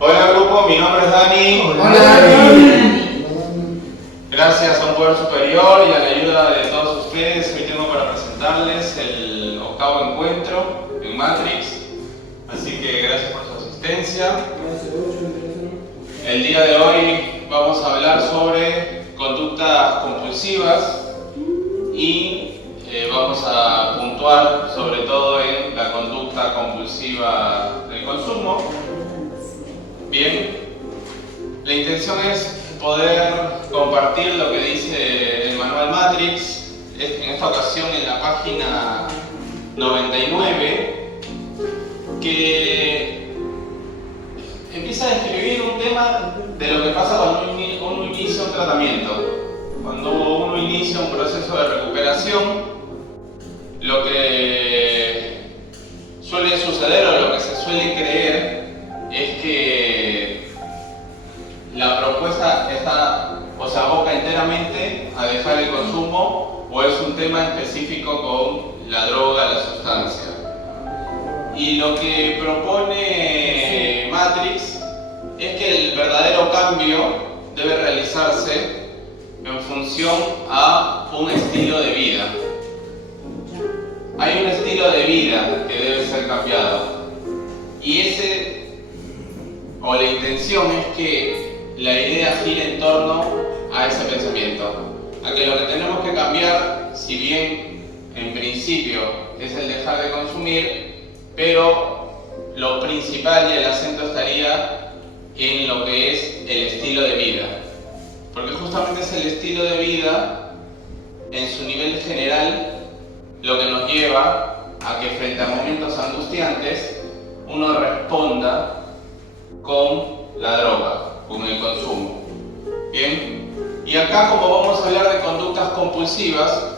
Hola grupo, mi nombre es Dani. Hola Dani. Gracias a un poder superior y a la ayuda de todos ustedes, hoy tengo para presentarles el 8º encuentro en Matrix. Así que gracias por su asistencia. El día de hoy vamos a hablar sobre conductas compulsivas y vamos a puntuar sobre todo en la conducta compulsiva del consumo. Bien, la intención es poder compartir lo que dice el manual Matrix, en esta ocasión en la página 99, que empieza a describir un tema de lo que pasa cuando uno inicia un tratamiento. Cuando uno inicia un proceso de recuperación, lo que suele suceder o lo que se suele creer es que la propuesta está o se aboca enteramente a dejar el consumo o es un tema específico con la droga, la sustancia. Y lo que propone Matrix es que el verdadero cambio debe realizarse en función a un estilo de vida. Hay un estilo de vida que debe ser cambiado y la intención es que la idea gire en torno a ese pensamiento, a que lo que tenemos que cambiar, si bien en principio es el dejar de consumir, pero lo principal y el acento estaría en lo que es el estilo de vida, porque justamente es el estilo de vida en su nivel general lo que nos lleva a que frente a momentos angustiantes uno responda con la droga, con el consumo. Bien, y acá como vamos a hablar de conductas compulsivas,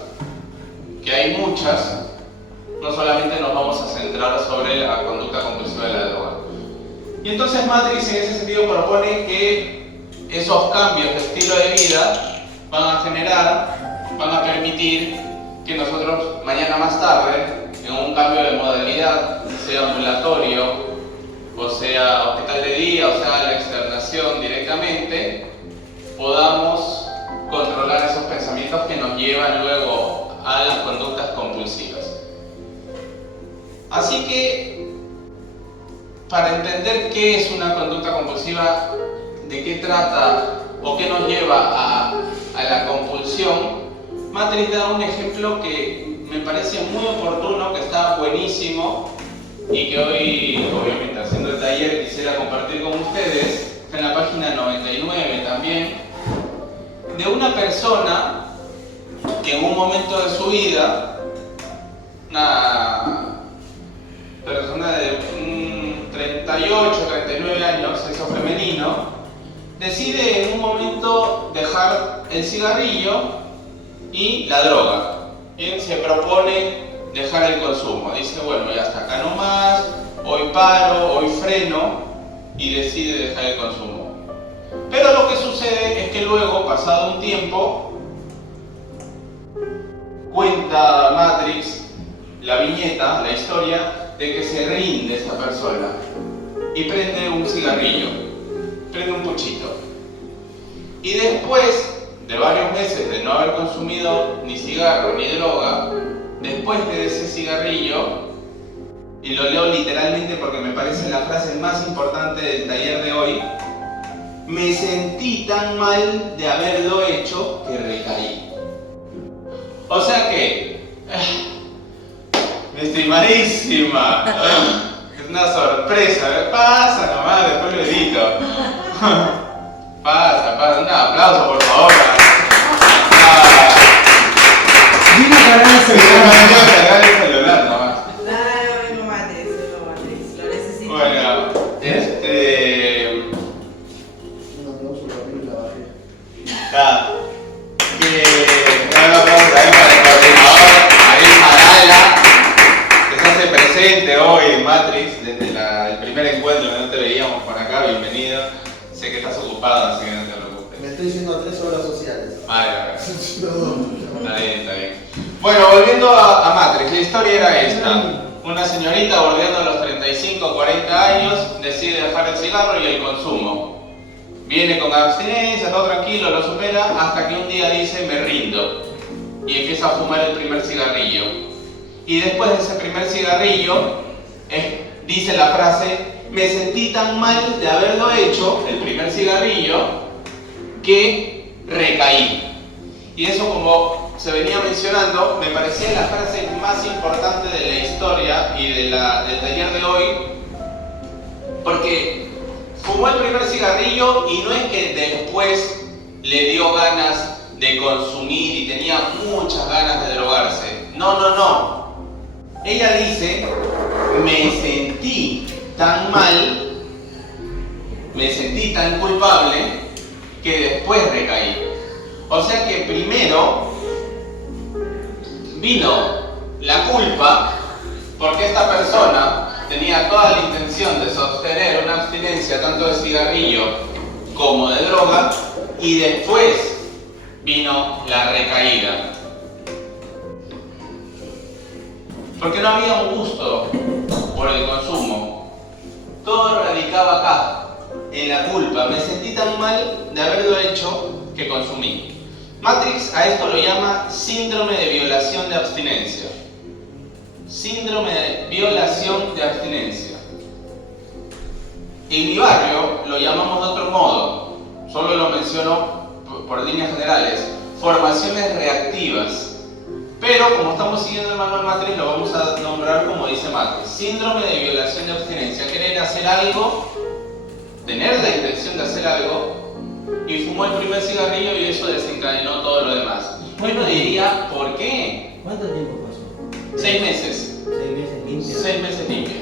que hay muchas, no solamente nos vamos a centrar sobre la conducta compulsiva de la droga. Y entonces Matrix en ese sentido propone que esos cambios de estilo de vida van a permitir que nosotros mañana más tarde, en un cambio de modalidad, sea ambulatorio, o sea hospital de día, o sea la externación directamente, podamos controlar esos pensamientos que nos llevan luego a las conductas compulsivas. Así que, para entender qué es una conducta compulsiva, de qué trata o qué nos lleva a la compulsión, Matrix da un ejemplo que me parece muy oportuno, que está buenísimo y que hoy, obviamente haciendo el taller, quisiera compartir con ustedes. Está en la página 99 también, de una persona que en un momento de su vida, una persona de 38, 39 años, sexo femenino, decide en un momento dejar el cigarrillo y la droga. Bien, se propone dejar el consumo. Dice, bueno, ya hasta acá no más, hoy paro, hoy freno, y decide dejar el consumo. Pero lo que sucede es que luego, pasado un tiempo, cuenta Matrix la viñeta, la historia, de que se rinde esta persona y prende un cigarrillo, prende un puchito. Y después de varios meses de no haber consumido ni cigarro ni droga, después de ese cigarrillo, y lo leo literalmente porque me parece la frase más importante del taller de hoy, me sentí tan mal de haberlo hecho que recaí. O sea que, mi estimadísima, es una sorpresa, pasa nomás, después lo edito. Pasa, Un aplauso, por favor. Vino a cargar el cargar el celular nomás. Vengo Matrix, lo necesito. Bueno, Un aplauso para mí, la bajé. nada. Un aplauso también para el coordinador, Ariel Marala, que se hace presente hoy en Matrix desde el primer encuentro que no te veíamos por acá. Bienvenido. Sé que estás ocupado, así que no te preocupes. Me estoy diciendo 3 obras sociales. Vale. No. Está bien, está bien. Bueno, volviendo a Matrix, la historia era esta. Una señorita bordeando los 35 o 40 años decide dejar el cigarro y el consumo. Viene con abstinencia, todo tranquilo, lo supera, hasta que un día dice me rindo. Y empieza a fumar el primer cigarrillo. Y después de ese primer cigarrillo, dice la frase, me sentí tan mal de haberlo hecho, el primer cigarrillo, que recaí. Y eso, como se venía mencionando, me parecía la frase más importante de la historia y del taller de hoy, porque fumó el primer cigarrillo y no es que después le dio ganas de consumir y tenía muchas ganas de drogarse. No. Ella dice, me sentí tan mal, me sentí tan culpable, que después recaí. O sea que primero vino la culpa, porque esta persona tenía toda la intención de sostener una abstinencia tanto de cigarrillo como de droga, y después vino la recaída. Porque no había un gusto por el consumo. Todo radicaba acá, en la culpa. Me sentí tan mal de haberlo hecho que consumí. Matrix a esto lo llama síndrome de violación de abstinencia. Síndrome de violación de abstinencia. En mi barrio lo llamamos de otro modo, solo lo menciono por líneas generales, formaciones reactivas. Pero como estamos siguiendo el manual Matrix, lo vamos a nombrar como dice Matrix. Síndrome de violación de abstinencia. Querer hacer algo, tener la intención de hacer algo, y fumó el primer cigarrillo y eso desencadenó todo lo demás. Uno diría, ¿por qué? ¿Cuánto tiempo pasó? 6 meses. 6 meses limpio. 6 meses limpio.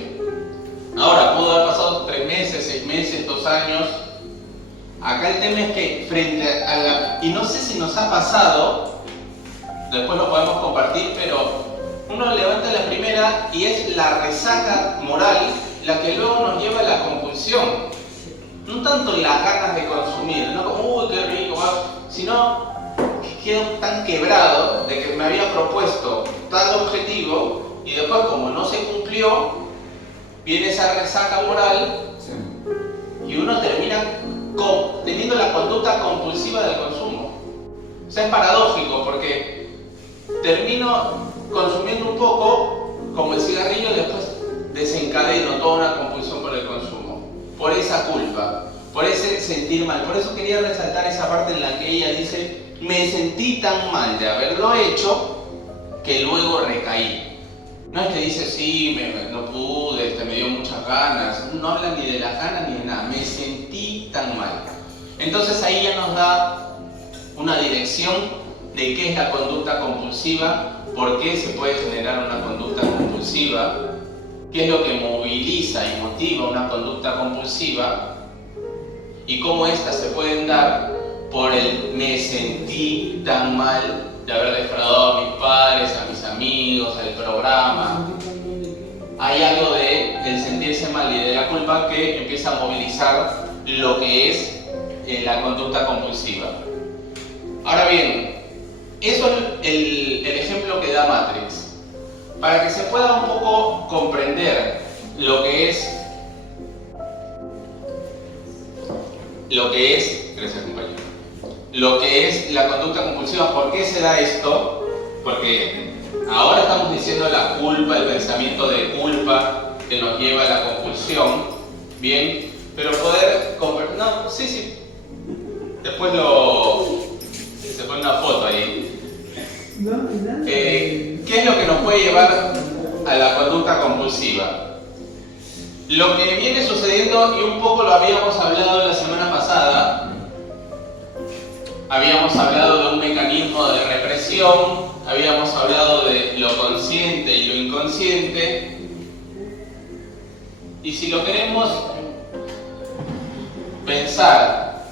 Ahora, pudo haber pasado 3 meses, 6 meses, 2 años. Acá el tema es que frente a la... Y no sé si nos ha pasado, después lo podemos compartir, pero uno levanta la primera y es la resaca moral la que luego nos lleva a la compulsión. No tanto las ganas de consumir, no como, uy, qué rico, sino que quedo tan quebrado de que me había propuesto tal objetivo y después, como no se cumplió, viene esa resaca moral y uno termina teniendo la conducta compulsiva del consumo. O sea, es paradójico porque termino consumiendo un poco, como el cigarrillo, y después desencadeno toda una compulsión por el consumo. Por esa culpa, por ese sentir mal. Por eso quería resaltar esa parte en la que ella dice, me sentí tan mal de haberlo hecho que luego recaí. No es que dice, sí, no pude, me dio muchas ganas. No habla ni de las ganas ni de nada. Me sentí tan mal. Entonces ahí ya nos da una dirección de qué es la conducta compulsiva, por qué se puede generar una conducta compulsiva, qué es lo que moviliza y motiva una conducta compulsiva y cómo éstas se pueden dar por el me sentí tan mal de haber defraudado a mis padres, a mis amigos, al programa. Hay algo de el sentirse mal y de la culpa que empieza a movilizar lo que es la conducta compulsiva. Ahora bien, eso es el ejemplo que da Matrix. Para que se pueda un poco comprender lo que es, gracias compañero, lo que es la conducta compulsiva. ¿Por qué se da esto? Porque ahora estamos diciendo la culpa, el pensamiento de culpa que nos lleva a la compulsión, bien, pero poder comprender, no, sí, después se pone una foto ahí. ¿Qué es lo que nos puede llevar a la conducta compulsiva? Lo que viene sucediendo, y un poco lo habíamos hablado la semana pasada, habíamos hablado de un mecanismo de represión, habíamos hablado de lo consciente y lo inconsciente. Y si lo queremos pensar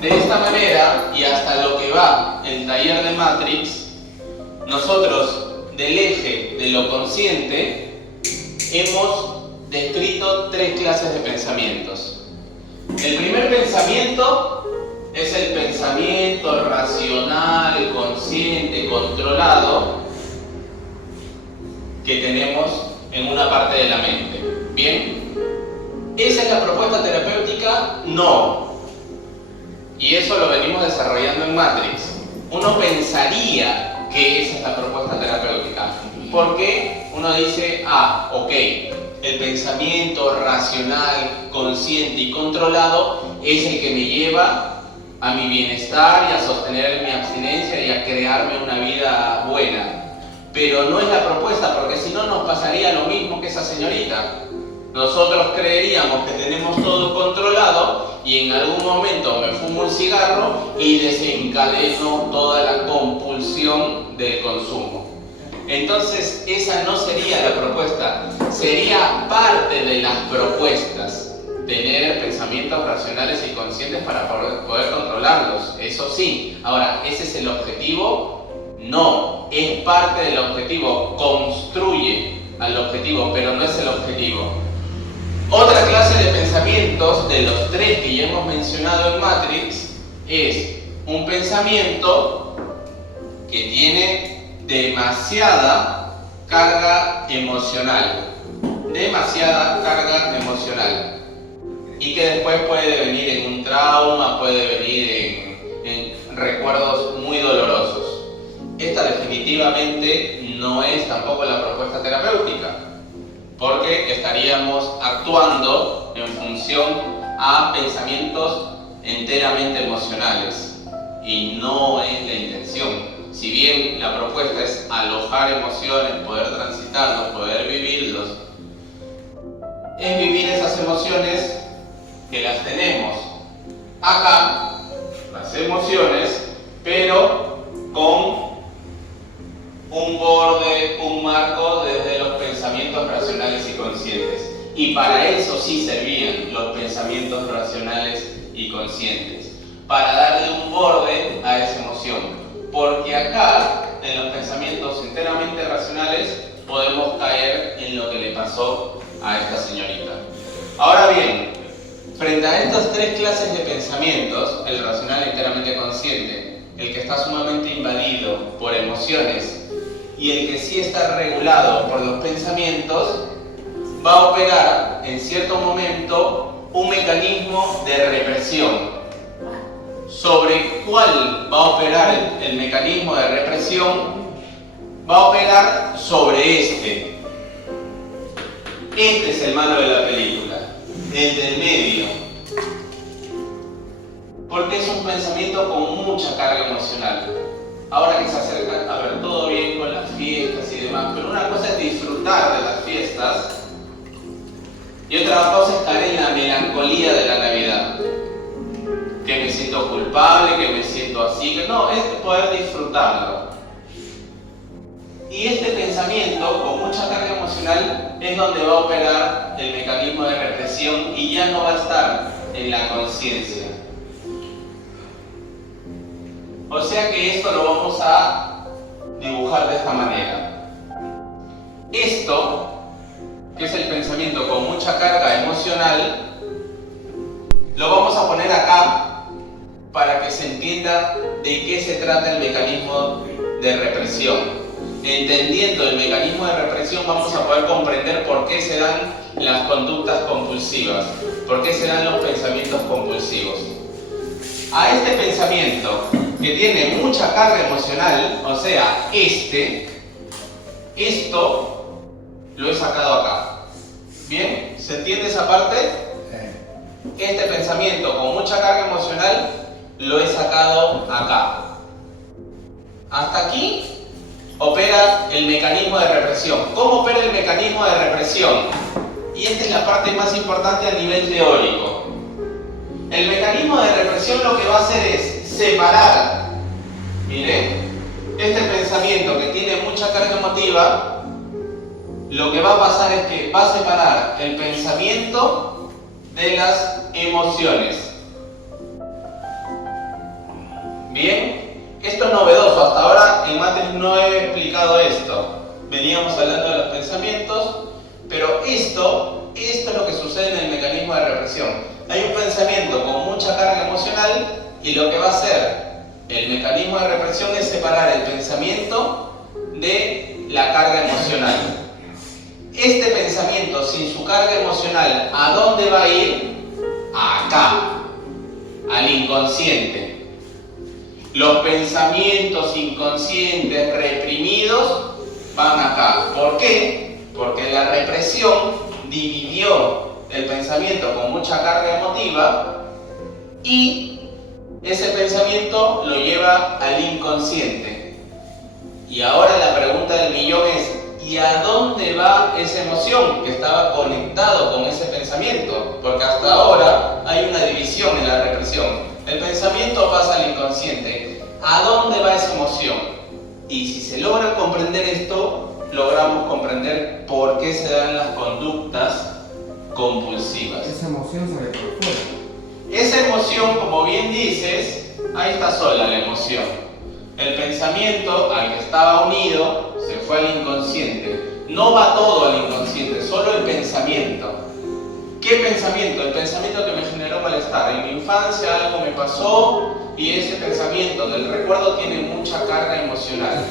de esta manera, y hasta lo que va el taller de Matrix, nosotros del eje de lo consciente hemos descrito 3 clases de pensamientos. El primer pensamiento es el pensamiento racional, consciente, controlado que tenemos en una parte de la mente. ¿Bien? ¿Esa es la propuesta terapéutica? No. Y eso lo venimos desarrollando en Matrix. Uno pensaría que esa es la propuesta terapéutica, porque uno dice, ok, el pensamiento racional, consciente y controlado es el que me lleva a mi bienestar y a sostener mi abstinencia y a crearme una vida buena. Pero no es la propuesta, porque si no nos pasaría lo mismo que esa señorita. Nosotros creeríamos que tenemos todo controlado y en algún momento me fumo un cigarro y desencadeno toda la compulsión del consumo. Entonces esa no sería la propuesta, sería parte de las propuestas. Tener pensamientos racionales y conscientes para poder controlarlos, eso sí. Ahora, ¿ese es el objetivo? No, es parte del objetivo, construye al objetivo, pero no es el objetivo. Otra clase de pensamientos, de los 3 que ya hemos mencionado en Matrix, es un pensamiento que tiene demasiada carga emocional. Demasiada carga emocional. Y que después puede venir en un trauma, puede venir en recuerdos muy dolorosos. Esta definitivamente no es tampoco la propuesta terapéutica, porque estaríamos actuando en función a pensamientos enteramente emocionales y no es la intención. Si bien la propuesta es alojar emociones, poder transitarlos, poder vivirlos, es vivir esas emociones que las tenemos acá, las emociones, pero con un borde, un marco desde los pensamientos racionales y conscientes. Y para eso sí servían los pensamientos racionales y conscientes, para darle un borde a esa emoción. Porque acá, en los pensamientos enteramente racionales, podemos caer en lo que le pasó a esta señorita. Ahora bien, frente a estas 3 clases de pensamientos, el racional enteramente consciente, el que está sumamente invadido por emociones, y el que sí está regulado por los pensamientos, va a operar en cierto momento un mecanismo de represión. ¿Sobre cuál va a operar el mecanismo de represión? Va a operar sobre este. Este es el malo de la película, el del medio. Porque es un pensamiento con mucha carga emocional. Ahora que se acerca, a ver, todo bien con las fiestas y demás, pero una cosa es disfrutar de las fiestas y otra cosa es caer en la melancolía de la Navidad. Que me siento culpable, que me siento así, que no, es poder disfrutarlo. Y este pensamiento con mucha carga emocional es donde va a operar el mecanismo de represión y ya no va a estar en la conciencia. O sea que esto lo vamos a dibujar de esta manera. Esto, que es el pensamiento con mucha carga emocional, lo vamos a poner acá para que se entienda de qué se trata el mecanismo de represión. Entendiendo el mecanismo de represión vamos a poder comprender por qué se dan las conductas compulsivas, por qué se dan los pensamientos compulsivos. A este pensamiento que tiene mucha carga emocional, o sea, esto lo he sacado acá. ¿Bien? ¿Se entiende esa parte? Este pensamiento con mucha carga emocional lo he sacado acá. Hasta aquí opera el mecanismo de represión. ¿Cómo opera el mecanismo de represión? Y esta es la parte más importante a nivel teórico. El mecanismo de represión lo que va a hacer es separar, mire, este pensamiento que tiene mucha carga emotiva, lo que va a pasar es que va a separar el pensamiento de las emociones. Bien, esto es novedoso, hasta ahora en Matrix no he explicado esto. Veníamos hablando de los pensamientos, pero esto es lo que sucede en el mecanismo de represión. Hay un pensamiento con mucha carga emocional y lo que va a hacer el mecanismo de represión es separar el pensamiento de la carga emocional. Este pensamiento sin su carga emocional, ¿a dónde va a ir? Acá, al inconsciente. Los pensamientos inconscientes reprimidos van acá. ¿Por qué? Porque la represión dividió el pensamiento con mucha carga emotiva y ese pensamiento lo lleva al inconsciente. Y ahora la pregunta del millón es, ¿y a dónde va esa emoción que estaba conectado con ese pensamiento? Porque hasta ahora hay una división en la represión. El pensamiento pasa al inconsciente. ¿A dónde va esa emoción? Y si se logra comprender esto, logramos comprender por qué se dan las conductas compulsivas. Esa emoción se ve por fuera. Esa emoción, como bien dices, ahí está sola la emoción. El pensamiento al que estaba unido se fue al inconsciente. No va todo al inconsciente, solo el pensamiento. ¿Qué pensamiento? El pensamiento que me generó malestar. En mi infancia algo me pasó y ese pensamiento del recuerdo tiene mucha carga emocional.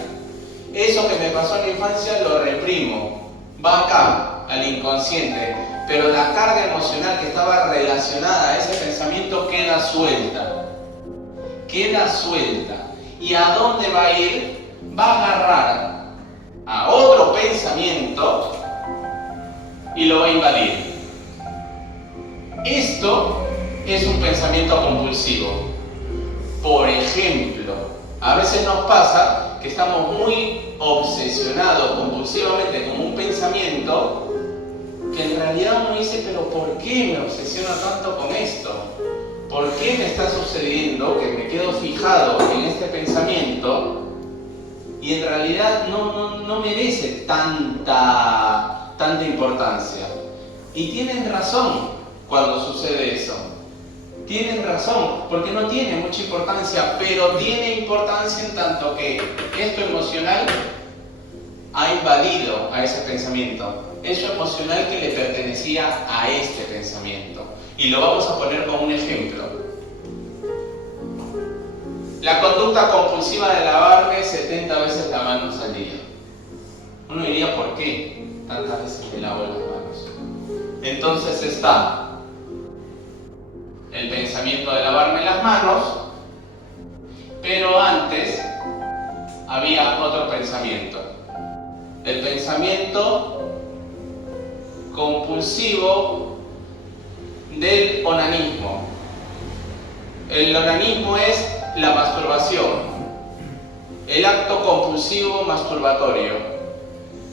Eso que me pasó en la infancia lo reprimo. Va acá, al inconsciente. Pero la carga emocional que estaba relacionada a ese pensamiento queda suelta. Queda suelta. ¿Y a dónde va a ir? Va a agarrar a otro pensamiento y lo va a invadir. Esto es un pensamiento compulsivo. Por ejemplo, a veces nos pasa que estamos muy obsesionados compulsivamente con un pensamiento que en realidad uno dice, pero ¿por qué me obsesiono tanto con esto? ¿Por qué me está sucediendo que me quedo fijado en este pensamiento y en realidad no merece tanta importancia? Y tienen razón cuando sucede eso. Tienen razón, porque no tiene mucha importancia, pero tiene importancia en tanto que esto emocional ha invadido a ese pensamiento. Eso emocional que le pertenecía a este pensamiento. Y lo vamos a poner como un ejemplo. La conducta compulsiva de lavarme 70 veces las manos al día. Uno diría, ¿por qué tantas veces me lavo las manos? Entonces está el pensamiento de lavarme las manos, pero antes había otro pensamiento. El pensamiento compulsivo del onanismo. El onanismo es la masturbación, el acto compulsivo masturbatorio,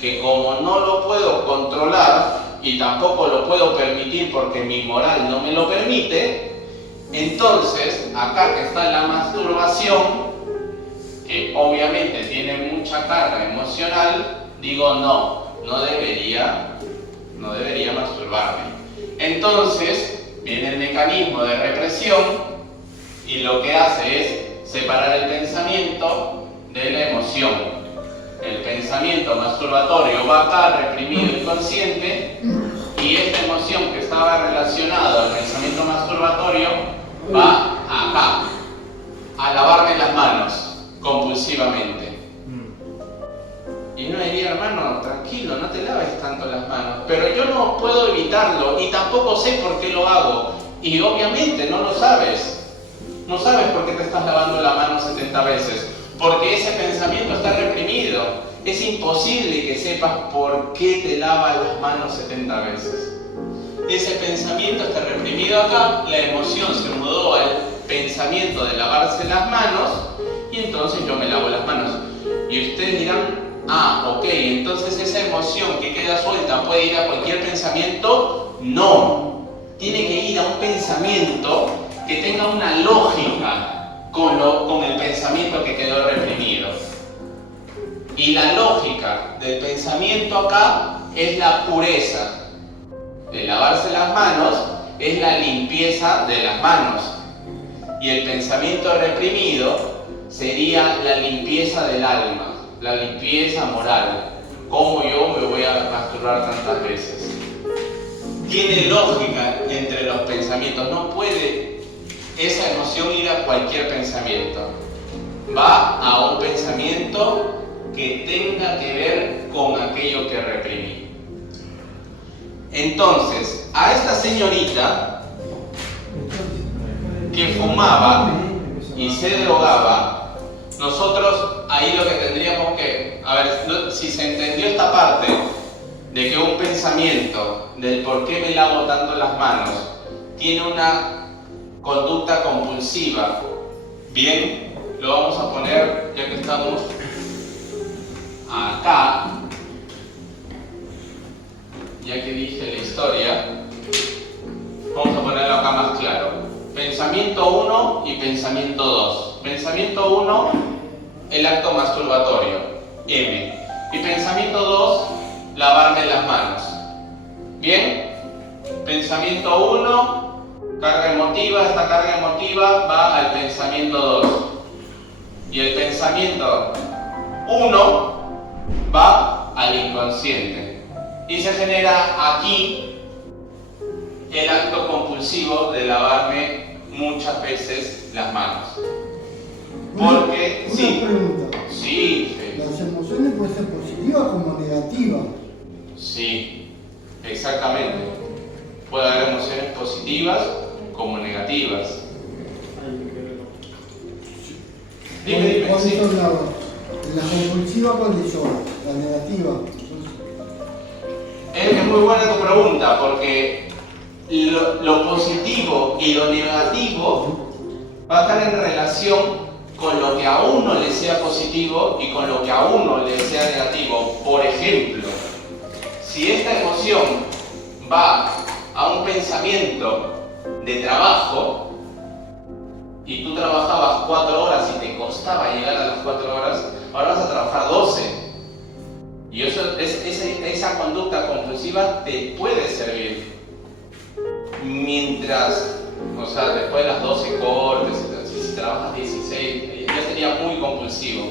que como no lo puedo controlar y tampoco lo puedo permitir porque mi moral no me lo permite, entonces acá que está la masturbación, que obviamente tiene mucha carga emocional, digo no debería masturbarme. Entonces viene el mecanismo de represión y lo que hace es separar el pensamiento de la emoción. El pensamiento masturbatorio va acá, reprimido inconsciente, y esta emoción que estaba relacionada al pensamiento masturbatorio va acá, a lavarme las manos compulsivamente. Y uno diría, hermano, tranquilo, no te laves tanto las manos. Pero yo no puedo evitarlo y tampoco sé por qué lo hago. Y obviamente no lo sabes. No sabes por qué te estás lavando la mano 70 veces. Porque ese pensamiento está reprimido. Es imposible que sepas por qué te lavas las manos 70 veces. Ese pensamiento está reprimido acá, la emoción se mudó al pensamiento de lavarse las manos y entonces yo me lavo las manos. Y ustedes dirán, ok, entonces esa emoción que queda suelta puede ir a cualquier pensamiento. No, tiene que ir a un pensamiento que tenga una lógica con el pensamiento que quedó reprimido. Y la lógica del pensamiento acá es la pureza. El lavarse las manos es la limpieza de las manos. Y el pensamiento reprimido sería la limpieza del alma, la limpieza moral. ¿Cómo yo me voy a masturbar tantas veces? Tiene lógica entre los pensamientos. No puede esa emoción ir a cualquier pensamiento. Va a un pensamiento que tenga que ver con aquello que reprimí. Entonces, a esta señorita que fumaba y se drogaba, nosotros ahí lo que tendríamos que, a ver si se entendió esta parte de que un pensamiento del por qué me lavo tanto las manos tiene una conducta compulsiva. Bien, lo vamos a poner, ya que estamos acá, ya que dije la historia, vamos a ponerlo acá más claro. Pensamiento 1 y pensamiento 2. Pensamiento 1, el acto masturbatorio, M. Y pensamiento 2, lavarme las manos. Bien, pensamiento 1, carga emotiva, esta carga emotiva va al pensamiento 2. Y el pensamiento 1 va al inconsciente. Y se genera aquí el acto compulsivo de lavarme muchas veces las manos. Porque, Una sí, pregunta. sí, Las emociones pueden ser positivas como negativas. sí, exactamente. Puede haber emociones positivas como negativas. Dime, ¿Cuáles sí. son las compulsivas, cuáles son? Las negativas. Es muy buena tu pregunta, porque lo positivo y lo negativo va a estar en relación con lo que a uno le sea positivo y con lo que a uno le sea negativo. Por ejemplo, si esta emoción va a un pensamiento de trabajo y tú trabajabas 4 horas y te costaba llegar a las 4 horas, ahora vas a trabajar 12. Y esa conducta compulsiva te puede servir. Mientras, o sea, después de las 12 cortes, si trabajas 16, ya sería muy compulsivo.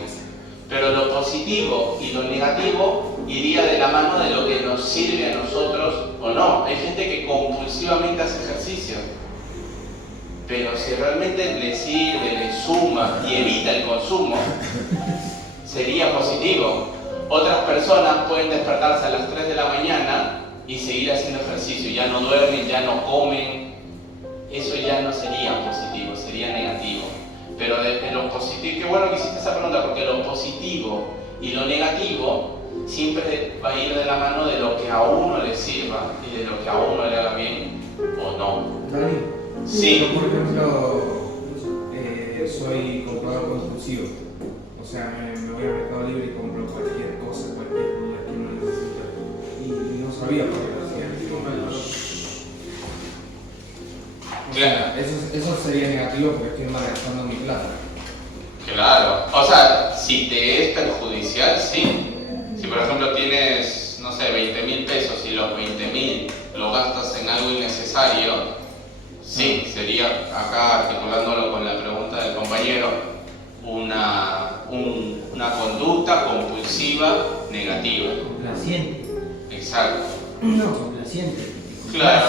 Pero lo positivo y lo negativo iría de la mano de lo que nos sirve a nosotros o no. Hay gente que compulsivamente hace ejercicio, pero si realmente le sirve, le suma y evita el consumo, sería positivo. Otras personas pueden despertarse a las 3 de la mañana y seguir haciendo ejercicio, ya no duermen, ya no comen. Eso ya no sería positivo, sería negativo. Pero de lo positivo, qué bueno que hiciste esa pregunta, porque lo positivo y lo negativo siempre va a ir de la mano de lo que a uno le sirva y de lo que a uno le haga bien o no. Dani, Sí. yo por ejemplo soy comprador compulsivo. O sea, me voy a Mercado Libre y compro cualquier cosa, cualquier lugar que uno necesita. Y no sabía por qué lo hacía. Claro. Eso sería negativo porque estoy malgastando mi plata. Claro, o sea, si te es perjudicial, sí. Si por ejemplo tienes, no sé, 20.000 pesos y los 20.000 lo gastas en algo innecesario, sí, sería, acá articulándolo con la pregunta del compañero, una conducta compulsiva negativa. Complaciente. Exacto. No, complaciente. Claro.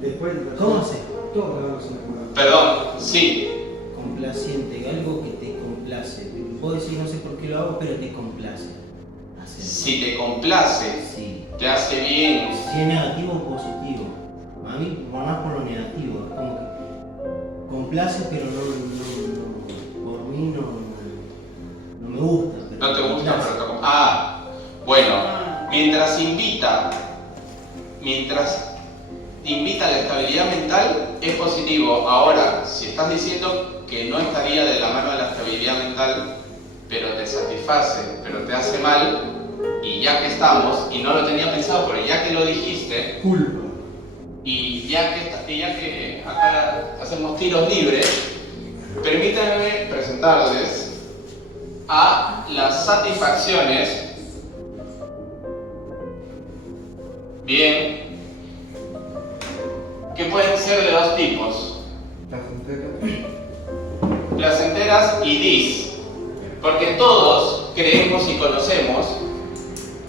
Después, ¿cómo se? Todo lo vamos a Perdón, sí. complaciente, algo que te complace. Vos decís no sé por qué lo hago, pero te complace. Si te complace, Sí. te hace bien. Si es negativo o positivo. A mí, más por lo negativo, es como que complace, pero por mí no me gusta. No te gusta, pero te complace. Ah, bueno, mientras invita a la estabilidad mental, es positivo. Ahora, si estás diciendo que no estaría de la mano de la estabilidad mental, pero te satisface, pero te hace mal, y ya que estamos, y no lo tenía pensado, pero ya que lo dijiste, Culpa. y ya que acá hacemos tiros libres, permítame presentarles a las satisfacciones, bien, que pueden ser de dos tipos, placenteras y dis, porque todos creemos y conocemos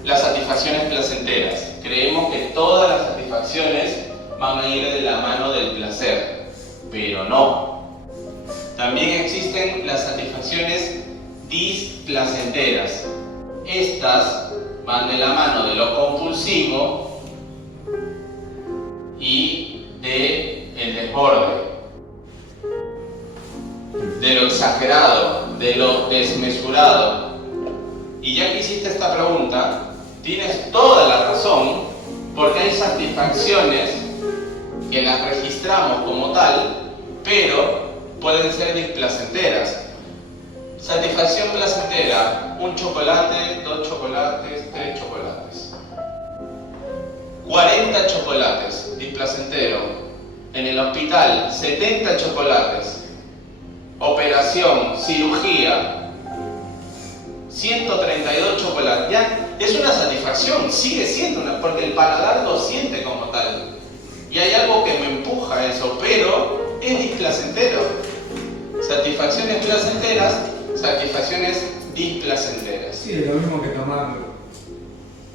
las satisfacciones placenteras. Creemos que todas las satisfacciones van a ir de la mano del placer, pero no. También existen las satisfacciones displacenteras. Estas van de la mano de lo compulsivo y del desborde, de lo exagerado, de lo desmesurado. Y ya que hiciste esta pregunta, tienes toda la razón, porque hay satisfacciones que las registramos como tal, pero pueden ser displacenteras. Satisfacción placentera: un chocolate, 2 chocolates, 3 chocolates. 40 chocolates, displacentero. En el hospital, 70 chocolates. Operación, cirugía, 132 chocolates. Ya es una satisfacción, sigue siendo una, porque el paladar lo siente como tal. Y hay algo que me empuja a eso, pero es displacentero. Satisfacciones placenteras, satisfacciones displacenteras. Sí, es lo mismo que tomar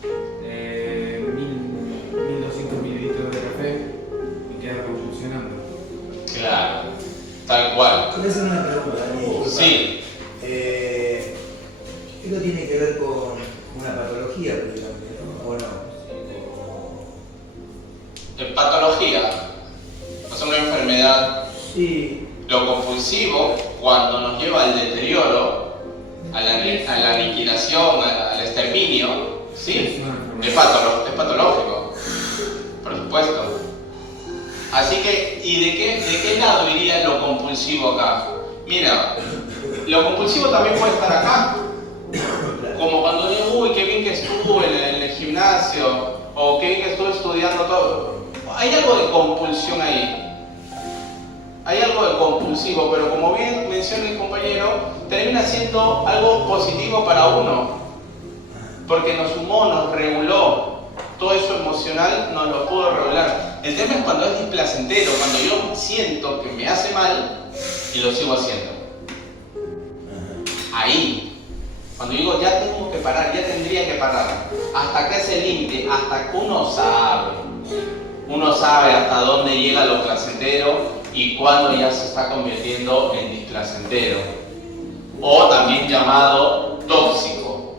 1200 mililitros de café y quedar convulsionando. Claro, tal cual. Quiero hacer una pregunta, Dani. Sí. ¿Esto tiene que ver con una patología, por ejemplo, o no? Patología, no es una enfermedad. Sí. Lo compulsivo, cuando nos lleva al deterioro, a la aniquilación, al exterminio, ¿sí? Es patológico, por supuesto. Así que, ¿y de qué lado iría lo compulsivo acá? Mira, lo compulsivo también puede estar acá. Como cuando digo, uy, qué bien que estuve en el gimnasio, o qué bien que estuve estudiando todo. Hay algo de compulsión ahí. Hay algo de compulsivo, pero como bien menciona el compañero, termina siendo algo positivo para uno, porque nos sumó, nos reguló, todo eso emocional nos lo pudo regular. El tema es cuando es displacentero, cuando yo siento que me hace mal y lo sigo haciendo. Ahí, cuando digo ya tengo que parar, ya tendría que parar, hasta acá es el límite, hasta que uno sabe hasta dónde llega lo placentero y cuando ya se está convirtiendo en displacentero, o también llamado tóxico.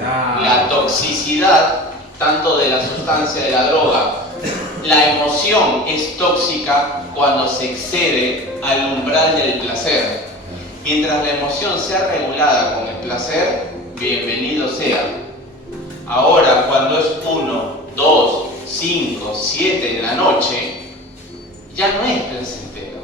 La toxicidad, tanto de la sustancia de la droga, la emoción es tóxica cuando se excede al umbral del placer. Mientras la emoción sea regulada con el placer, bienvenido sea. Ahora, cuando es 1, 2, 5, 7 en la noche, ya no es placentero,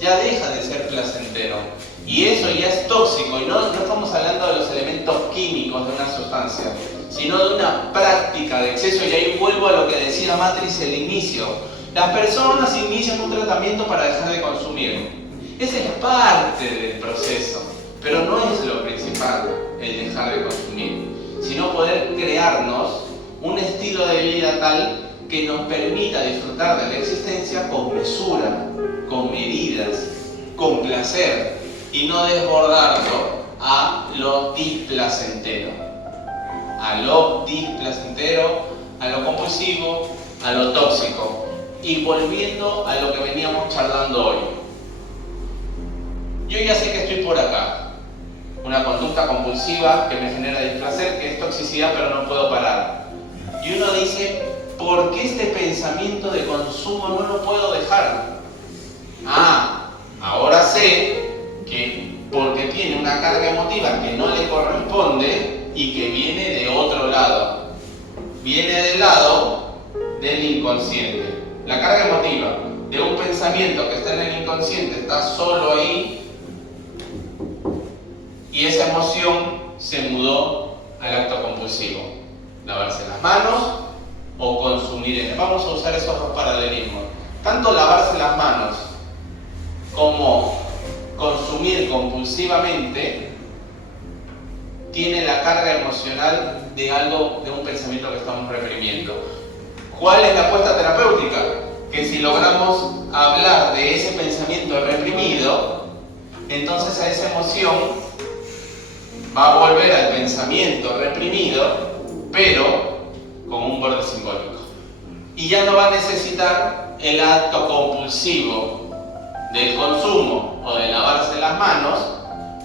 ya deja de ser placentero, y eso ya es tóxico. Y no estamos hablando de los elementos químicos de una sustancia, sino de una práctica de exceso. Y ahí vuelvo a lo que decía Matrix al inicio: las personas inician un tratamiento para dejar de consumir. Esa es parte del proceso, pero no es lo principal el dejar de consumir, sino poder crearnos un estilo de vida tal que nos permita disfrutar de la existencia con mesura, con medidas, con placer, y no desbordarlo a lo displacentero. A lo displacentero, a lo compulsivo, a lo tóxico. Y volviendo a lo que veníamos charlando hoy. Yo ya sé que estoy por acá. Una conducta compulsiva que me genera displacer, que es toxicidad, pero no puedo parar. Y uno dice, ¿por qué este pensamiento de consumo no lo puedo dejar? Ahora sé que porque tiene una carga emotiva que no le corresponde y que viene de otro lado. Viene del lado del inconsciente. La carga emotiva de un pensamiento que está en el inconsciente está solo ahí, y esa emoción se mudó al acto compulsivo. Lavarse las manos o consumir. Vamos a usar esos dos paralelismos. Tanto lavarse las manos como consumir consumir compulsivamente tiene la carga emocional de algo, de un pensamiento que estamos reprimiendo. ¿Cuál es la apuesta terapéutica? Que si logramos hablar de ese pensamiento reprimido, entonces a esa emoción va a volver al pensamiento reprimido, pero con un borde simbólico. Y ya no va a necesitar el acto compulsivo del consumo o de lavarse las manos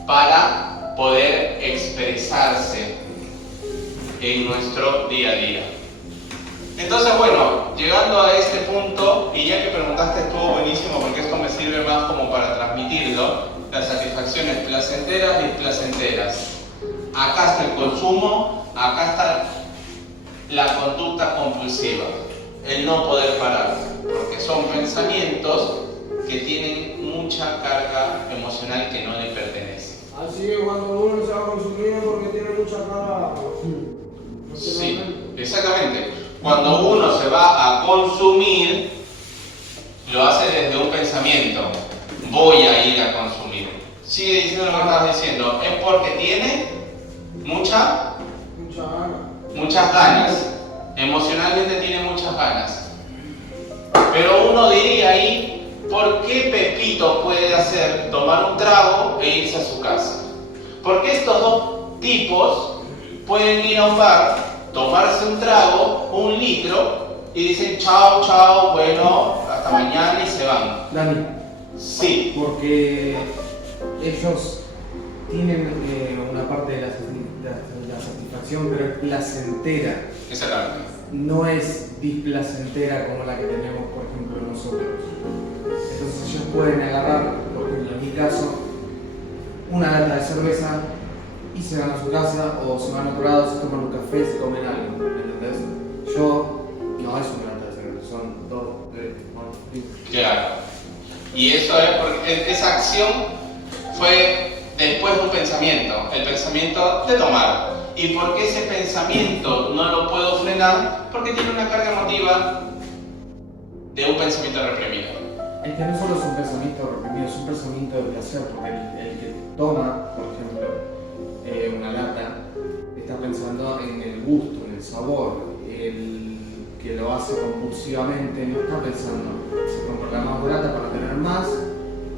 para poder expresarse en nuestro día a día. Entonces, bueno, llegando a este punto, y ya que preguntaste, estuvo buenísimo porque esto me sirve más como para transmitirlo, las satisfacciones placenteras y displacenteras. Acá está el consumo, acá está la conducta compulsiva, el no poder parar, porque son pensamientos que tienen mucha carga emocional que no le pertenece. Así que cuando uno se va a consumir es porque tiene mucha cara. Sí, exactamente. Cuando uno se va a consumir, lo hace desde un pensamiento. Voy a ir a consumir. Sigue diciendo lo que estabas diciendo. Es porque tiene muchas ganas. Emocionalmente tiene muchas ganas. Pero uno diría ahí, ¿por qué Pepito puede hacer tomar un trago e irse a su casa? Porque estos dos tipos pueden ir a un bar, tomarse un trago, 1 litro, y dicen chao, chao, bueno, hasta mañana y se van. Dani, Sí, porque ellos tienen una parte de la satisfacción, pero es placentera. exactamente. No es displacentera como la que tenemos, por ejemplo, nosotros. Entonces ellos pueden agarrar, por ejemplo, en mi caso, una lata de cerveza y se van a su casa o se van a otro lado, se toman un café, se comen algo, ¿me entendés? Yo, no es una lata de cerveza, son 2, 3, 4, 5. Claro. Y eso es porque esa acción fue después de un pensamiento, el pensamiento de tomar. ¿Y por qué ese pensamiento no lo puedo frenar? Porque tiene una carga emotiva de un pensamiento reprimido. Es que no solo es un pensamiento reprimido, es un pensamiento de placer, porque el que toma, por ejemplo, una lata, está pensando en el gusto, en el sabor. El que lo hace compulsivamente no está pensando, se compra la más barata para tener más,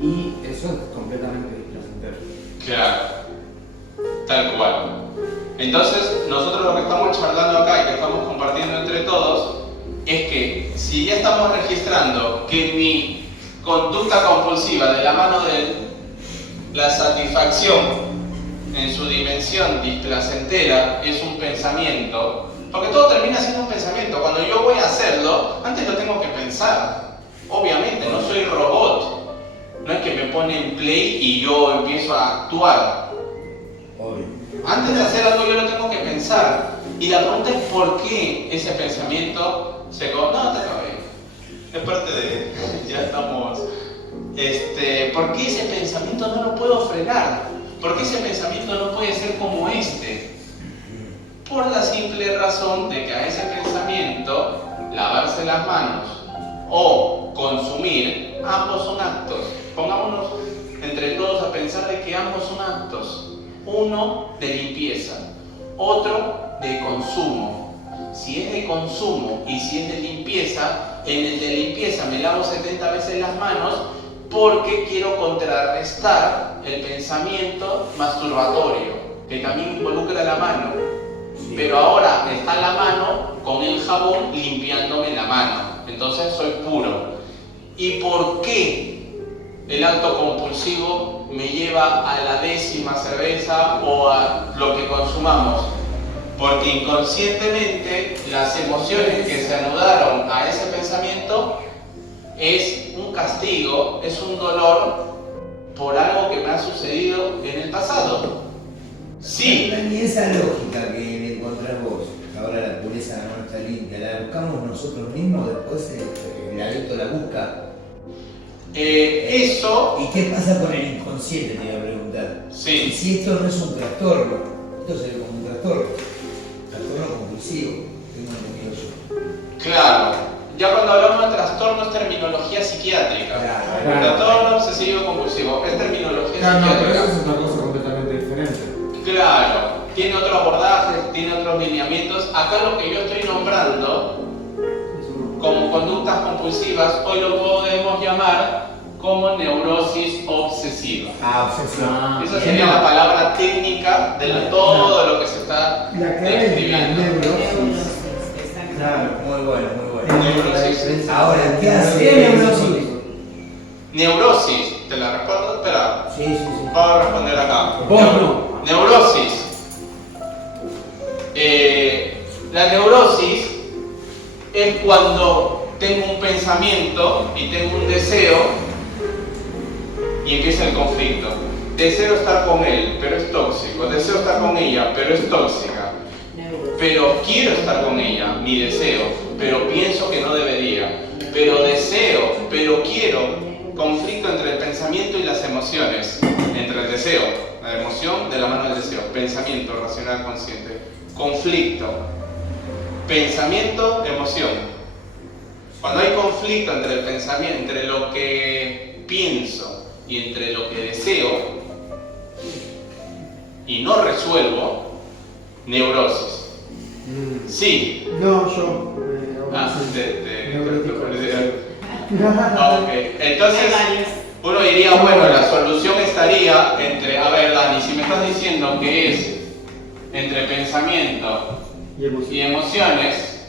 y eso es completamente displacentero. Claro, tal cual. Entonces, nosotros lo que estamos charlando acá y que estamos compartiendo entre todos es que si ya estamos registrando que mi conducta compulsiva de la mano de la satisfacción en su dimensión displacentera es un pensamiento, porque todo termina siendo un pensamiento. Cuando yo voy a hacerlo, antes lo tengo que pensar. Obviamente, no soy robot. No es que me pone en play y yo empiezo a actuar. Obvio. Antes de hacer algo yo lo tengo que pensar. Y la pregunta es ¿por qué ese pensamiento se... No, te acabé. Es parte de... ya estamos... ¿por qué ese pensamiento no lo puedo frenar? ¿Por qué ese pensamiento no puede ser como este? Por la simple razón de que a ese pensamiento, lavarse las manos o consumir, ambos son actos. Pongámonos entre todos a pensar de que ambos son actos. Uno de limpieza, otro de consumo. Si es de consumo y si es de limpieza, en el de limpieza me lavo 70 veces las manos porque quiero contrarrestar el pensamiento masturbatorio, que también involucra la mano. Pero ahora está la mano con el jabón limpiándome la mano. Entonces soy puro. ¿Y por qué el acto compulsivo me lleva a la 10ª cerveza o a lo que consumamos? Porque inconscientemente las emociones que se anudaron a ese pensamiento es un castigo, es un dolor por algo que me ha sucedido en el pasado. Sí. Y esa lógica que le encontrás vos, que ahora la pureza de la mano está limpia, ¿la buscamos nosotros mismos? Después el adicto la busca. Eso... ¿Y qué pasa con el inconsciente? Te iba a preguntar. Sí. Y si esto no es un trastorno, esto sería como un trastorno compulsivo, tengo entendido yo. Claro, Ya cuando hablamos de trastorno es terminología psiquiátrica. Claro. Trastorno obsesivo compulsivo es terminología Claro, no, pero psiquiátrica. eso es otra cosa completamente diferente. Claro, tiene otro abordaje, tiene otros lineamientos. Acá lo que yo estoy nombrando como conductas compulsivas, hoy lo podemos llamar como neurosis obsesiva. Obsesión. Esa sería la palabra técnica de todo lo que se está La clave es la describiendo. neurosis. Claro, muy bueno, muy bueno. Neurosis. Ahora, ¿qué hace? ¿Qué es neurosis? Neurosis, te la respondo, espera, Sí, sí, sí. vamos a responder acá. Vos no. Neurosis. La neurosis es cuando tengo un pensamiento y tengo un deseo y empieza el conflicto. Deseo estar con él, pero es tóxico. Deseo estar con ella, pero es tóxica. Pero quiero estar con ella, mi deseo, pero pienso que no debería. Pero deseo, pero quiero. Conflicto entre el pensamiento y las emociones. Entre el deseo, la emoción de la mano del deseo. Pensamiento, racional, consciente. Conflicto. Pensamiento, emoción. Cuando hay conflicto entre el pensamiento, entre lo que pienso y entre lo que deseo y no resuelvo, neurosis. Sí. No, yo. Neurótico. Ok, entonces uno diría, bueno, la solución estaría entre, a ver, Dani, si me estás diciendo que es entre pensamiento y emociones,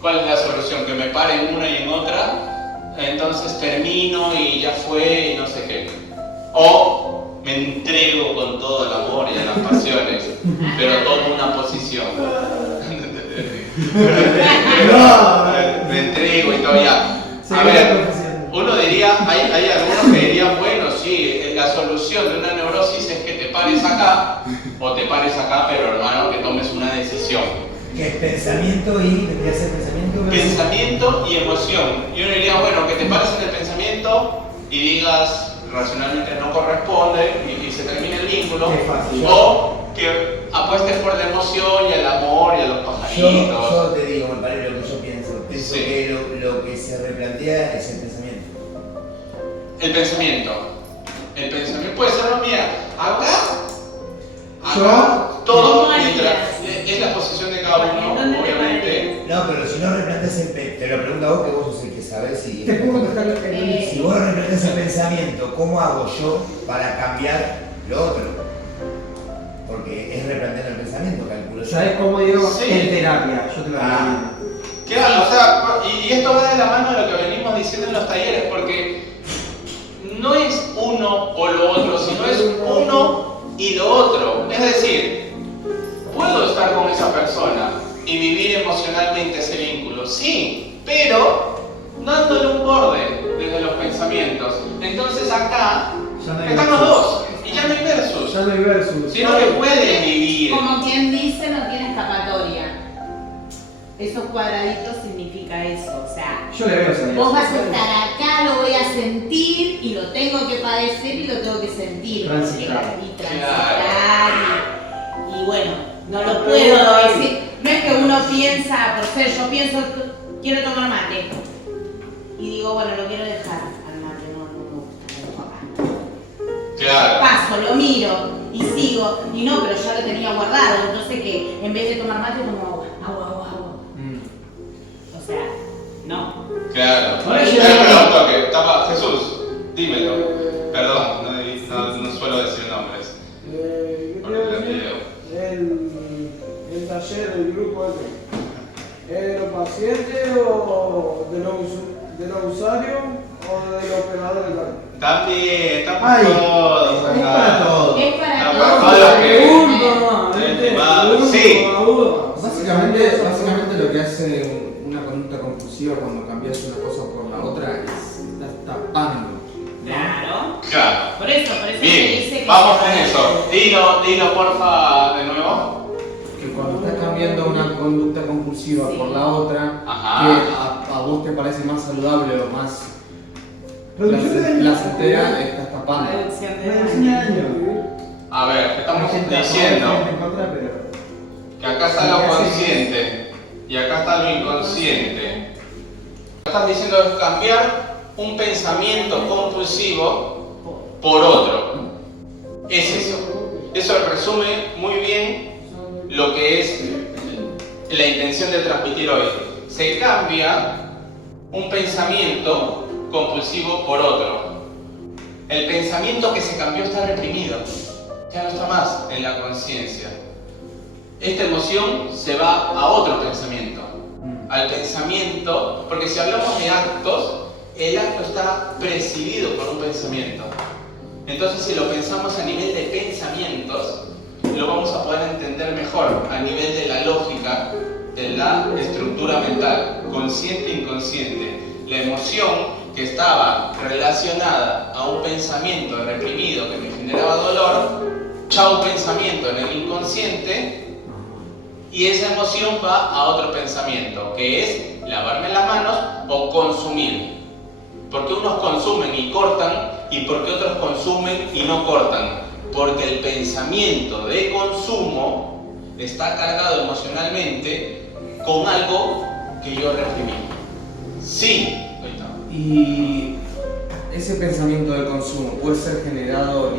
¿cuál es la solución? Que me pare en una y en otra, entonces termino y ya fue y no sé qué. O me entrego con todo el amor y las pasiones, pero tomo una posición. Me entrego y todo ya. A ver, uno diría, hay algunos que dirían, bueno, sí, la solución de una neurosis es que te pares acá o te pares acá, pero hermano, que tomes una decisión. ¿Qué es pensamiento y tendría que ser pensamiento? Pensamiento y emoción. Y uno diría, bueno, que te pares en el pensamiento y digas racionalmente no corresponde y se termina el vínculo. Qué fácil. O que apuestes por la emoción y el amor y a los pajaritos. Yo te digo, me parece lo que yo pienso. Pienso Sí. que lo que se replantea es el pensamiento. El pensamiento. El pensamiento puede ser, mira, acá, todo ¿Cómo mientras harías? es la posición de cada uno, ¿Dónde te obviamente. No, pero si no replanteas te lo pregunto a vos, que vos sos el que sabes y... Te puedo contestar el Si vos replanteas el pensamiento, ¿cómo hago yo para cambiar lo otro? Porque es replantear el pensamiento, calculo yo. ¿Sabes cómo digo? Sí. En terapia, yo te lo recomiendo. Claro, o sea, y esto va de la mano de lo que venimos diciendo en los talleres, porque no es uno o lo otro, sino es uno y lo otro. Es decir, puedo estar con esa persona y vivir emocionalmente ese vínculo, sí, pero dándole un borde desde los pensamientos. Entonces acá Ya no hay están los versus. dos y ya no hay versus, Ya no hay versus. sino que pueden vivir. Como quien dice, no tiene escapatoria. Esos cuadraditos significa eso, o sea, Yo le veo esa vos vas a estar acá, lo voy a sentir y lo tengo que padecer y lo tengo que sentir. Transitar. Y transitar. Y bueno, no lo puedo decir. No es que uno piensa, por ser, yo pienso, quiero tomar mate. Y digo, bueno, lo quiero dejar al mate, no me gusta, lo dejo acá. Claro. Paso, lo miro y sigo. Y no, pero ya lo tenía guardado. Entonces que en vez de tomar mate, como agua. O sea, no. Claro. Ahora yo- Perdón, toque. Tapa, Jesús, dímelo. Perdón, no suelo decir nombres. ¿Qué Por quiero el decir? video. El taller, el grupo de los pacientes o de los usuarios o de los operadores también. También, estamos Ay, todos es acá. para todo. Es para Ah, todos. para todos los que- Pregunta, ¿viste? Sí. Pregunta, duda. Básicamente lo que hace una conducta compulsiva cuando cambias una cosa por la otra es estás tapando. Claro. Claro. Por eso se dice Bien, que vamos se con para- eso. Dilo porfa de nuevo. Que cuando estás cambiando una conducta compulsiva Sí. por la otra, Ajá. que a vos te parece más saludable o más Reducción de daño. placentera, estás tapando. Reducción de Reducción de daño. daño. A ver, ¿qué estamos Hay gente a favor, diciendo? gente en contra, pero- Que acá está lo consciente y acá está lo inconsciente. están diciendo es cambiar un pensamiento compulsivo por otro. Es eso. Eso resume muy bien lo que es la intención de transmitir hoy. Se cambia un pensamiento compulsivo por otro. El pensamiento que se cambió está reprimido, ya no está más en la conciencia. Esta emoción se va a otro pensamiento, al pensamiento, porque si hablamos de actos, el acto está presidido por un pensamiento. Entonces, si lo pensamos a nivel de pensamientos, lo vamos a poder entender mejor a nivel de la lógica, de la estructura mental, consciente e inconsciente. La emoción que estaba relacionada a un pensamiento reprimido que me generaba dolor, chao pensamiento en el inconsciente, y esa emoción va a otro pensamiento, que es lavarme las manos o consumir. Porque unos consumen y cortan, y porque otros consumen y no cortan. Porque el pensamiento de consumo está cargado emocionalmente con algo que yo reprimí. Sí. Y ese pensamiento de consumo puede ser generado,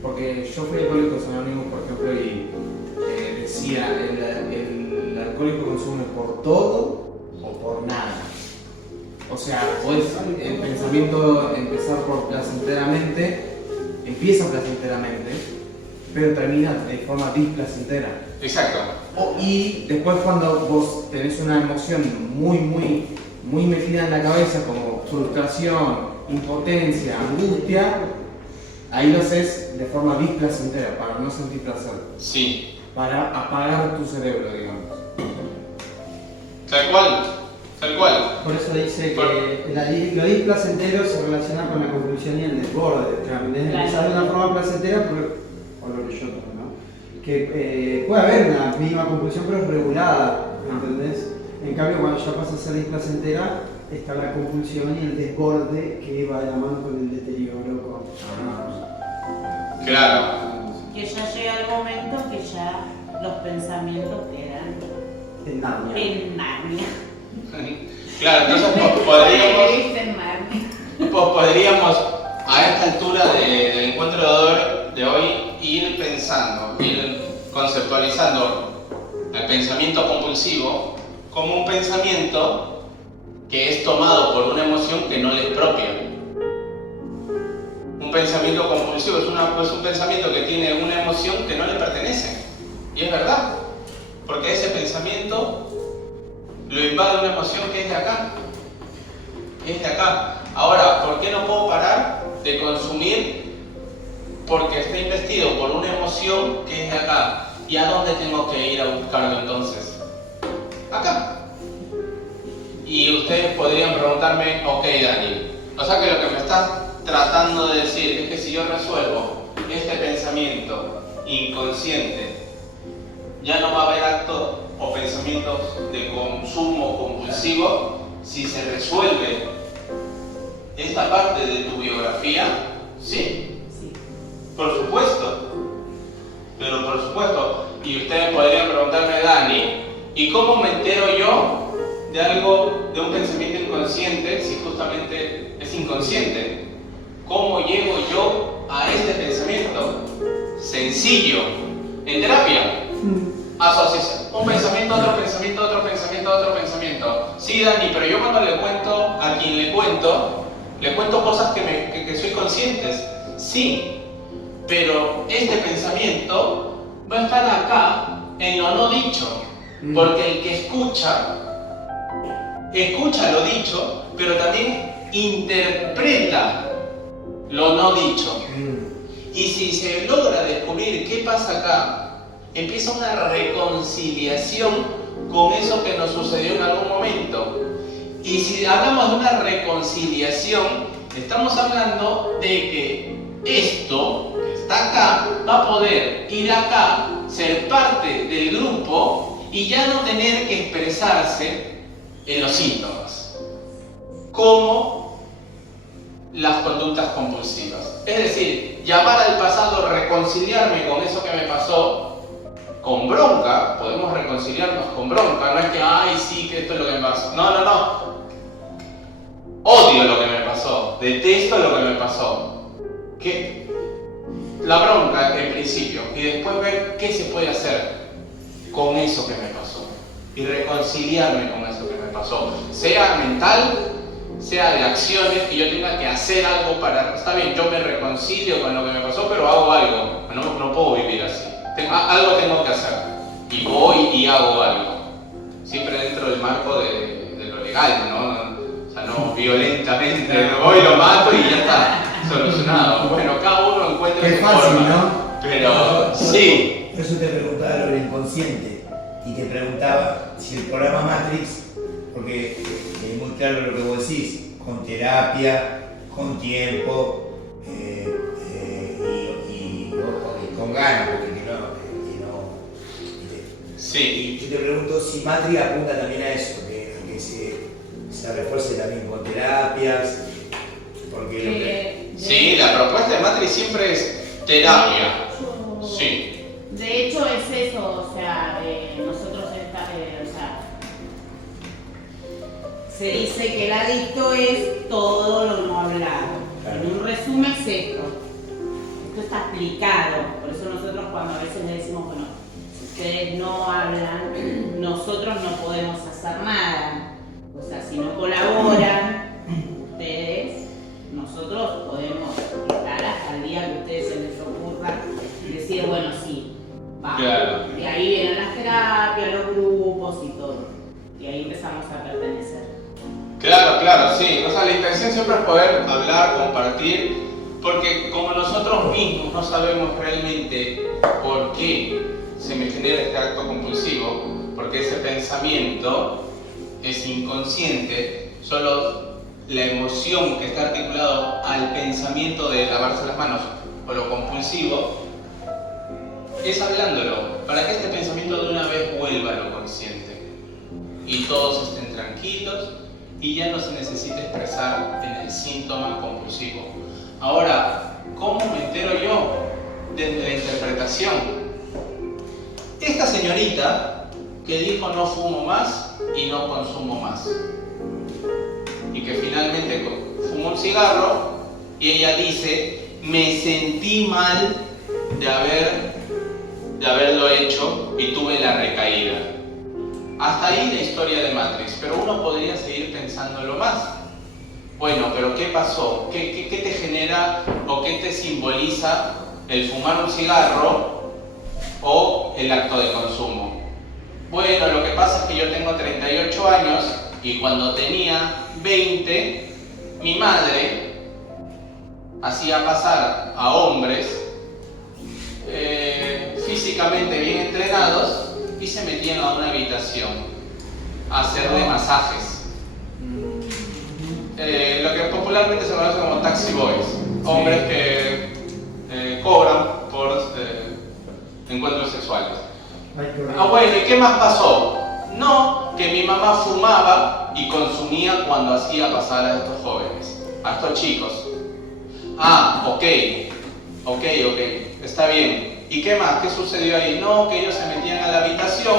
porque yo fui a Alcohólicos Anónimos, por ejemplo, y decía, el alcohólico consume por todo o por nada. O sea, el pensamiento empezar por placenteramente, empieza placenteramente, pero termina de forma displacentera. Exacto. Y después cuando vos tenés una emoción muy metida en la cabeza, como frustración, impotencia, angustia, ahí lo haces de forma displacentera, para no sentir placer. Sí. Para apagar tu cerebro, digamos. Tal cual. Tal cual. Por eso dice que lo displacentero se relaciona con la compulsión y el desborde. Claro. Empezar de una forma placentera, por lo que yo tomo, ¿no? Que puede haber una mínima compulsión, pero es regulada, ¿entendés? En cambio, cuando ya pasa a ser displacentera, está la compulsión y el desborde que va de la mano con el deterioro. Claro. Que ya llega el momento que ya los pensamientos quedan En Narnia. en Narnia. Claro, entonces podríamos a esta altura del encuentro de hoy ir pensando, ir conceptualizando el pensamiento compulsivo como un pensamiento que es tomado por una emoción que no le es propia. Un pensamiento compulsivo es un pensamiento que tiene una emoción que no le pertenece. Y es verdad, porque ese pensamiento lo invade una emoción que es de acá. Es de acá. Ahora, ¿por qué no puedo parar de consumir? Porque está investido por una emoción que es de acá. ¿Y a dónde tengo que ir a buscarlo entonces? Acá. Y ustedes podrían preguntarme, ok Dani, o sea que lo que me estás tratando de decir es que si yo resuelvo este pensamiento inconsciente, ya no va a haber actos o pensamientos de consumo compulsivo si se resuelve esta parte de tu biografía. Sí, por supuesto, pero por supuesto. Y ustedes podrían preguntarme, Dani, ¿y cómo me entero yo de algo, de un pensamiento inconsciente, si justamente es inconsciente? ¿Cómo llego yo a este pensamiento? Sencillo, en terapia. Asociación, un pensamiento, otro pensamiento, otro pensamiento, otro pensamiento. Sí, Dani, pero yo cuando le cuento a quien le cuento cosas que soy conscientes. Sí, pero este pensamiento va a estar acá en lo no dicho, porque el que escucha lo dicho, pero también interpreta lo no dicho. Y si se logra descubrir qué pasa acá, empieza una reconciliación con eso que nos sucedió en algún momento. Y si hablamos de una reconciliación, estamos hablando de que esto que está acá va a poder ir acá, ser parte del grupo y ya no tener que expresarse en los síntomas, como las conductas compulsivas. Es decir, llamar al pasado, reconciliarme con eso que me pasó, con bronca, podemos reconciliarnos con bronca, no es que, ay, sí, que esto es lo que me pasó. No. Odio lo que me pasó, detesto lo que me pasó. Que la bronca en principio y después ver qué se puede hacer con eso que me pasó y reconciliarme con eso que me pasó, sea mental, sea de acciones, que yo tenga que hacer algo para, está bien, yo me reconcilio con lo que me pasó, pero hago algo, no puedo vivir así, algo tengo que hacer y voy y hago algo, siempre dentro del marco de lo legal, ¿no? O sea, no violentamente, voy, lo mato y ya está solucionado. Bueno, cada uno encuentra Qué su fácil, forma, ¿no? pero sí. Por eso te preguntaba lo del inconsciente y te preguntaba si el programa Matrix, porque es muy claro lo que vos decís, con terapia, con tiempo y con ganas, porque que no. Sí. Y te pregunto si Matrix apunta también a eso, a que se refuerce también con terapias, porque Sí, la propuesta de Matrix siempre es terapia. Sí. De hecho es eso, o sea, nosotros se dice que el adicto es todo lo no hablado. Claro. En un resumen es esto. Esto está explicado. Por eso nosotros cuando a veces le decimos, bueno, si ustedes no hablan, nosotros no podemos hacer nada. O sea, si no colaboran ustedes, nosotros podemos estar hasta el día que a ustedes se les ocurra y decir, bueno, sí, vamos. Claro. Y ahí vienen las terapias, los grupos y todo. Y ahí empezamos a pertenecer. Claro, sí. O sea, la intención siempre es poder hablar, compartir, porque como nosotros mismos no sabemos realmente por qué se me genera este acto compulsivo, porque ese pensamiento es inconsciente, solo la emoción que está articulado al pensamiento de lavarse las manos o lo compulsivo, es hablándolo, para que este pensamiento de una vez vuelva a lo consciente y todos estén tranquilos y ya no se necesita expresar en el síntoma compulsivo. Ahora, ¿cómo me entero yo de la interpretación? Esta señorita que dijo no fumo más y no consumo más, y que finalmente fumó un cigarro, y ella dice, me sentí mal de haberlo hecho y tuve la recaída. Hasta ahí la historia de Matrix, pero uno podría seguir pensándolo más. Bueno, pero ¿qué pasó? ¿Qué te genera o qué te simboliza el fumar un cigarro o el acto de consumo? Bueno, lo que pasa es que yo tengo 38 años y cuando tenía 20, mi madre hacía pasar a hombres físicamente bien entrenados y se metían a una habitación a hacerle masajes. Lo que popularmente se conoce como taxi boys, hombres que cobran por encuentros sexuales. Bueno, ¿y qué más pasó? No, que mi mamá fumaba y consumía cuando hacía pasar a estos jóvenes, a estos chicos. Ok, está bien. ¿Y qué más? ¿Qué sucedió ahí? No, que ellos se metían a la habitación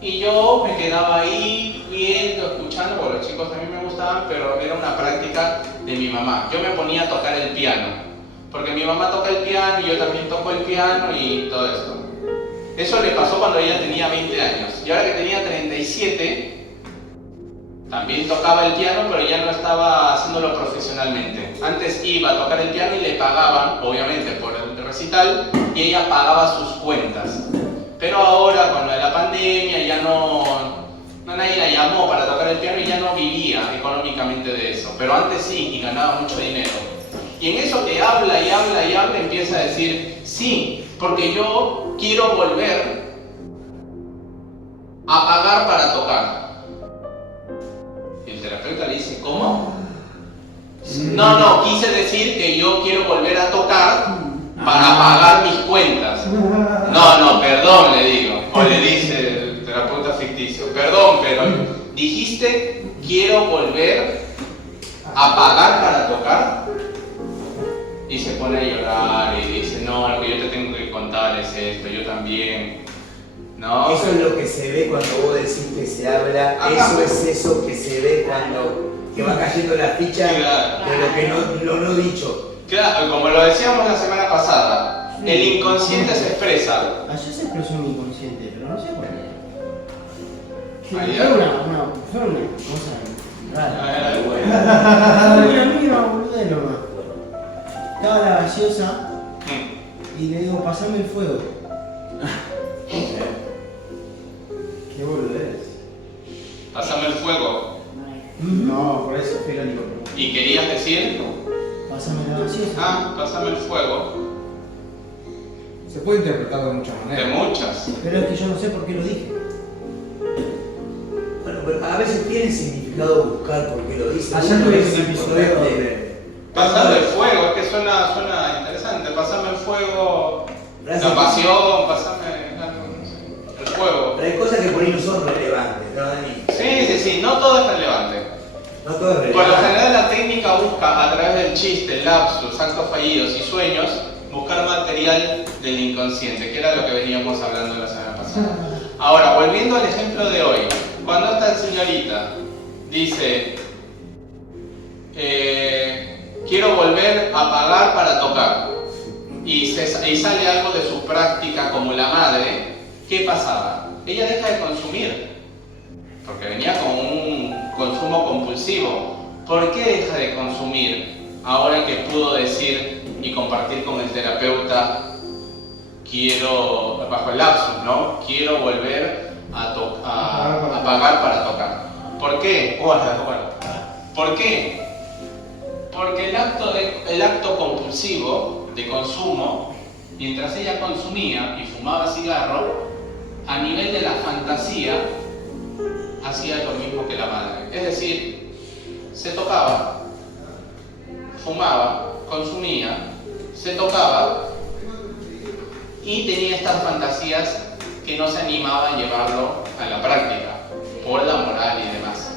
y yo me quedaba ahí viendo, escuchando, porque los chicos también me gustaban, pero era una práctica de mi mamá. Yo me ponía a tocar el piano, porque mi mamá toca el piano y yo también toco el piano y todo esto. Eso le pasó cuando ella tenía 20 años. Y ahora que tenía 37, también tocaba el piano, pero ya no estaba haciéndolo profesionalmente. Antes iba a tocar el piano y le pagaban, obviamente, por el recital, y ella pagaba sus cuentas. Pero ahora, con lo de la pandemia, ya no nadie la llamó para tocar el piano y ya no vivía económicamente de eso. Pero antes sí, y ganaba mucho dinero. Y en eso que habla y habla y habla, empieza a decir, sí, porque yo quiero volver a pagar para tocar. Y el terapeuta le dice, ¿cómo? No, quise decir que yo quiero volver a tocar para pagar mis cuentas. No, perdón, le digo. O le dice el terapeuta ficticio, perdón, pero dijiste, quiero volver a pagar para tocar. Y se pone a llorar y dice, no, lo que yo te tengo que contar es esto, yo también No. Eso es lo que se ve cuando vos decís que se habla, Ajá. eso es eso que se ve cuando te va cayendo la ficha Claro. de lo que no dicho. Claro, como lo decíamos la semana pasada, Sí. el inconsciente se expresa. Ayer se expresó mi inconsciente, pero no sé por qué. Ayer. Fue una cosa rara. Era bueno. Una amiga boludez nomás. Estaba la gaseosa y le digo, pasame el fuego. Qué boludez. Pasame el fuego. No, por eso fue irónico. ¿Y querías decir? Pásame la gaseosa. Ah, pasame el fuego. Se puede interpretar de muchas De maneras. muchas. Pero es que yo no sé por qué lo dije. Bueno, pero a veces tiene significado buscar por qué lo dice. Ayer Uno tuvimos es un episodio importante. donde... Pasame el fuego, es que suena interesante. Pasame el fuego. Gracias. La pasión, pasame algo, no sé, el fuego. Pero hay cosas que por ahí no son relevantes, ¿no, Dani? Sí, no todo es relevante. No todo es Por lo relevante. general la técnica busca a través del chiste, lapsus, actos fallidos y sueños buscar material del inconsciente, que era lo que veníamos hablando la semana pasada. Ahora, volviendo al ejemplo de hoy, cuando esta señorita dice quiero volver a pagar para tocar y sale algo de su práctica como la madre, ¿qué pasaba? Ella deja de consumir porque venía con un consumo compulsivo. ¿Por qué deja de consumir ahora que pudo decir y compartir con el terapeuta quiero, bajo el lapsus, ¿no? Quiero volver a pagar para tocar? ¿Por qué? ¿Por qué? Porque el acto compulsivo de consumo, mientras ella consumía y fumaba cigarro, a nivel de la fantasía, hacía lo mismo que la madre. Es decir, se tocaba, fumaba, consumía, se tocaba y tenía estas fantasías que no se animaba a llevarlo a la práctica por la moral y demás.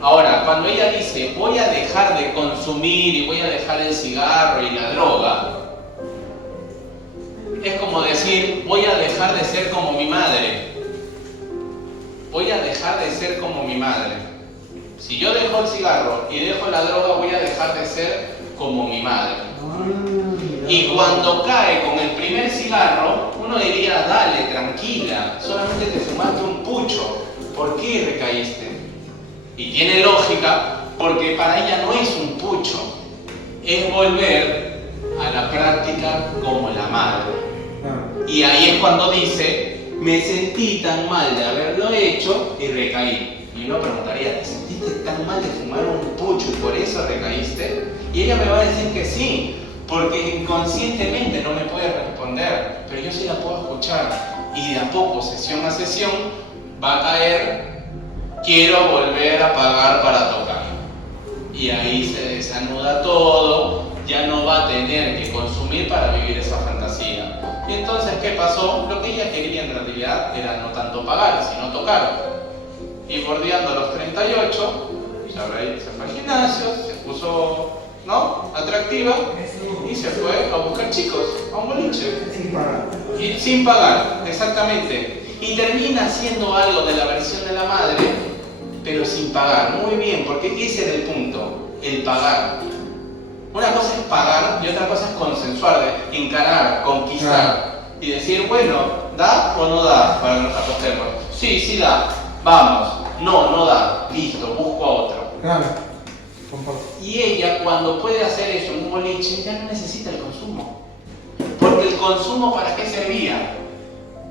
Ahora, cuando ella dice voy a dejar de consumir y voy a dejar el cigarro y la droga, es como decir voy a dejar de ser como mi madre. Voy a dejar de ser como mi madre. Si yo dejo el cigarro y dejo la droga, voy a dejar de ser como mi madre. Y cuando cae con el primer cigarro, uno diría, dale, tranquila, solamente te fumaste un pucho. ¿Por qué recaíste? Y tiene lógica, porque para ella no es un pucho, es volver a la práctica como la madre. Y ahí es cuando dice, me sentí tan mal de haberlo hecho y recaí. Y uno preguntaría, ¿te sentiste tan mal de fumar un pucho y por eso recaíste? Y ella me va a decir que sí, porque inconscientemente no me puede responder, pero yo sí la puedo escuchar. Y de a poco, sesión a sesión, va a caer, quiero volver a pagar para tocar. Y ahí se desanuda todo, ya no va a tener que consumir para vivir esa fantasía. Y entonces, ¿qué pasó? Lo que ella quería en realidad era no tanto pagar, sino tocar. Y bordeando los 38, se fue al gimnasio, se puso, ¿no?, atractiva y se fue a buscar chicos, a un boliche. Sin pagar. Y sin pagar, exactamente. Y termina haciendo algo de la versión de la madre, pero sin pagar. Muy bien, porque ese era el punto, el pagar. Una cosa es pagar y otra cosa es consensuar, de encarar, conquistar. Y decir, bueno, ¿da o no da para que nos acostemos? Sí, sí da, vamos. No, no da, listo, busco a otro. Claro, comparto. Y ella, cuando puede hacer eso en un boliche, ya no necesita el consumo. Porque el consumo, ¿para qué servía?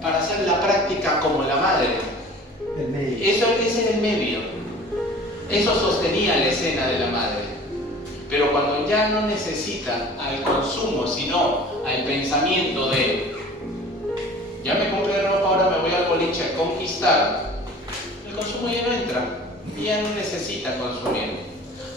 Para hacer la práctica como la madre. El medio. Ese era el medio. Eso sostenía la escena de la madre. Pero cuando ya no necesita al consumo, sino al pensamiento de ya me compré ropa, ahora me voy al boliche a conquistar, el consumo ya no entra y ya no necesita consumir.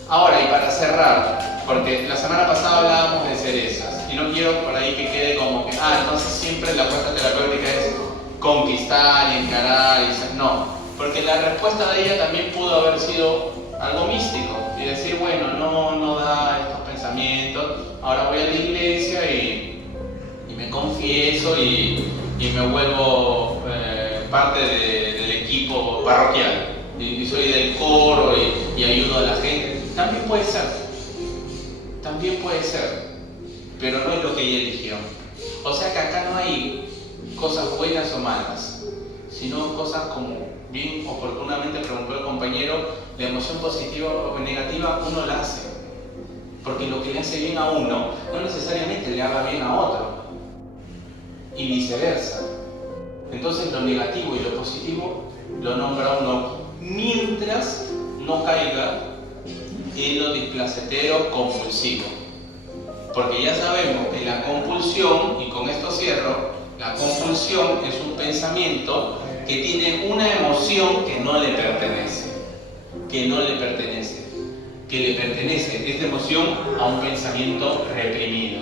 Ahora, y para cerrar, porque la semana pasada hablábamos de cerezas y no quiero por ahí que quede como que, entonces siempre la apuesta terapéutica es conquistar y encarar y no, porque la respuesta de ella también pudo haber sido algo místico y decir, bueno, no da estos pensamientos, ahora voy a la iglesia y me confieso y me vuelvo parte del equipo parroquial y soy del coro y ayudo a la gente. También puede ser, pero no es lo que ella eligió. O sea que acá no hay cosas buenas o malas, sino cosas como bien oportunamente preguntó el compañero, la emoción positiva o negativa uno la hace, porque lo que le hace bien a uno no necesariamente le haga bien a otro, y viceversa. Entonces lo negativo y lo positivo lo nombra uno mientras no caiga en lo displacentero compulsivo, porque ya sabemos que la compulsión, y con esto cierro, la compulsión es un pensamiento que tiene una emoción que no le pertenece, que le pertenece esta emoción a un pensamiento reprimido.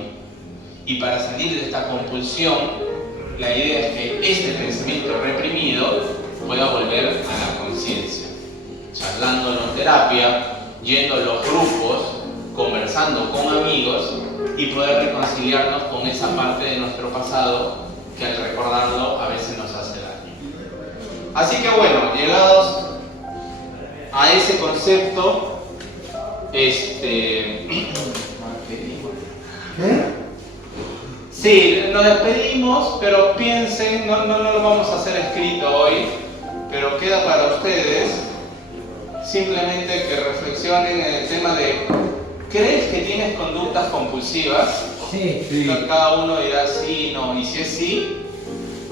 Y para salir de esta compulsión, la idea es que este pensamiento reprimido pueda volver a la conciencia, charlándolo en terapia, yendo a los grupos, conversando con amigos y poder reconciliarnos con esa parte de nuestro pasado que al recordarlo a veces nos hace daño. Así que bueno, llegados a ese concepto, sí, nos despedimos, pero piensen, no lo vamos a hacer escrito hoy, pero queda para ustedes simplemente que reflexionen en el tema de ¿crees que tienes conductas compulsivas? Sí. Cada uno dirá sí, no, y si es sí,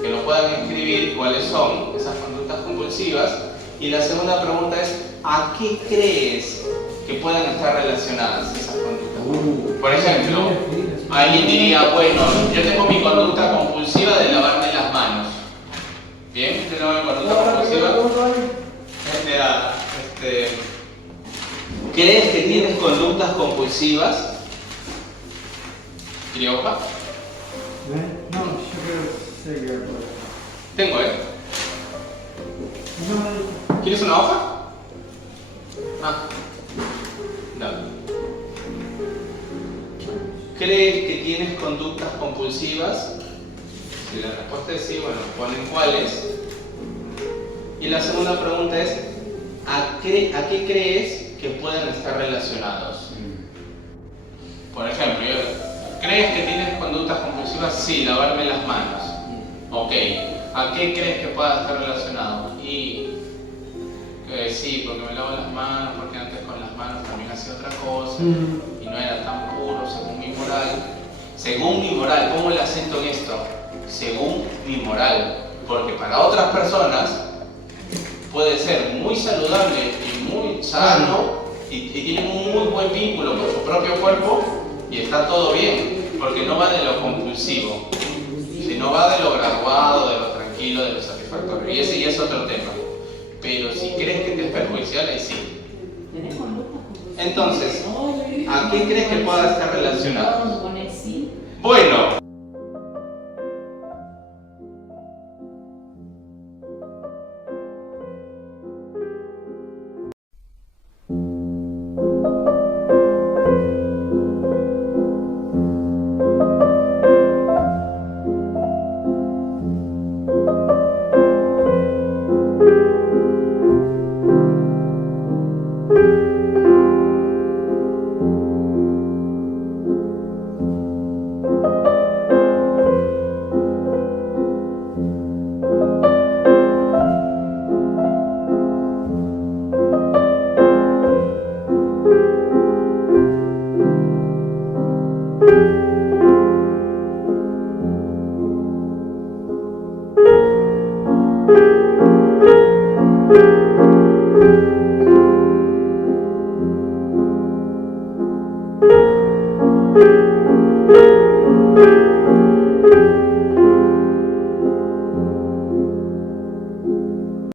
que lo puedan escribir cuáles son esas conductas compulsivas. Y la segunda pregunta es ¿a qué crees que puedan estar relacionadas esas conductas? Por ejemplo, alguien diría, bueno, yo tengo mi conducta compulsiva de lavarme las manos. ¿Bien? ¿Yo tengo mi conducta compulsiva? Mira, ¿crees que tienes conductas compulsivas? ¿Criopa? No, yo creo que sé que Tengo, No, ¿Quieres una hoja? No. ¿Crees que tienes conductas compulsivas? Si la respuesta es sí, bueno, ponen cuáles. Y la segunda pregunta es ¿a qué crees que pueden estar relacionados? Por ejemplo, ¿crees que tienes conductas compulsivas? Sí, lavarme las manos. Ok. ¿A qué crees que pueda estar relacionado? Y sí, porque me lavo las manos, porque antes con las manos también hacía otra cosa y no era tan puro según mi moral. Según mi moral, ¿cómo le acento en esto? Según mi moral, porque para otras personas puede ser muy saludable y muy sano y tienen un muy buen vínculo con su propio cuerpo y está todo bien, porque no va de lo compulsivo, sino va de lo graduado, de lo tranquilo, de lo satisfactorio. Y ese ya es otro tema. Pero si crees que te es perjudicial, ahí sí. Entonces, ¿a qué crees que pueda estar relacionado? Bueno. Thank you.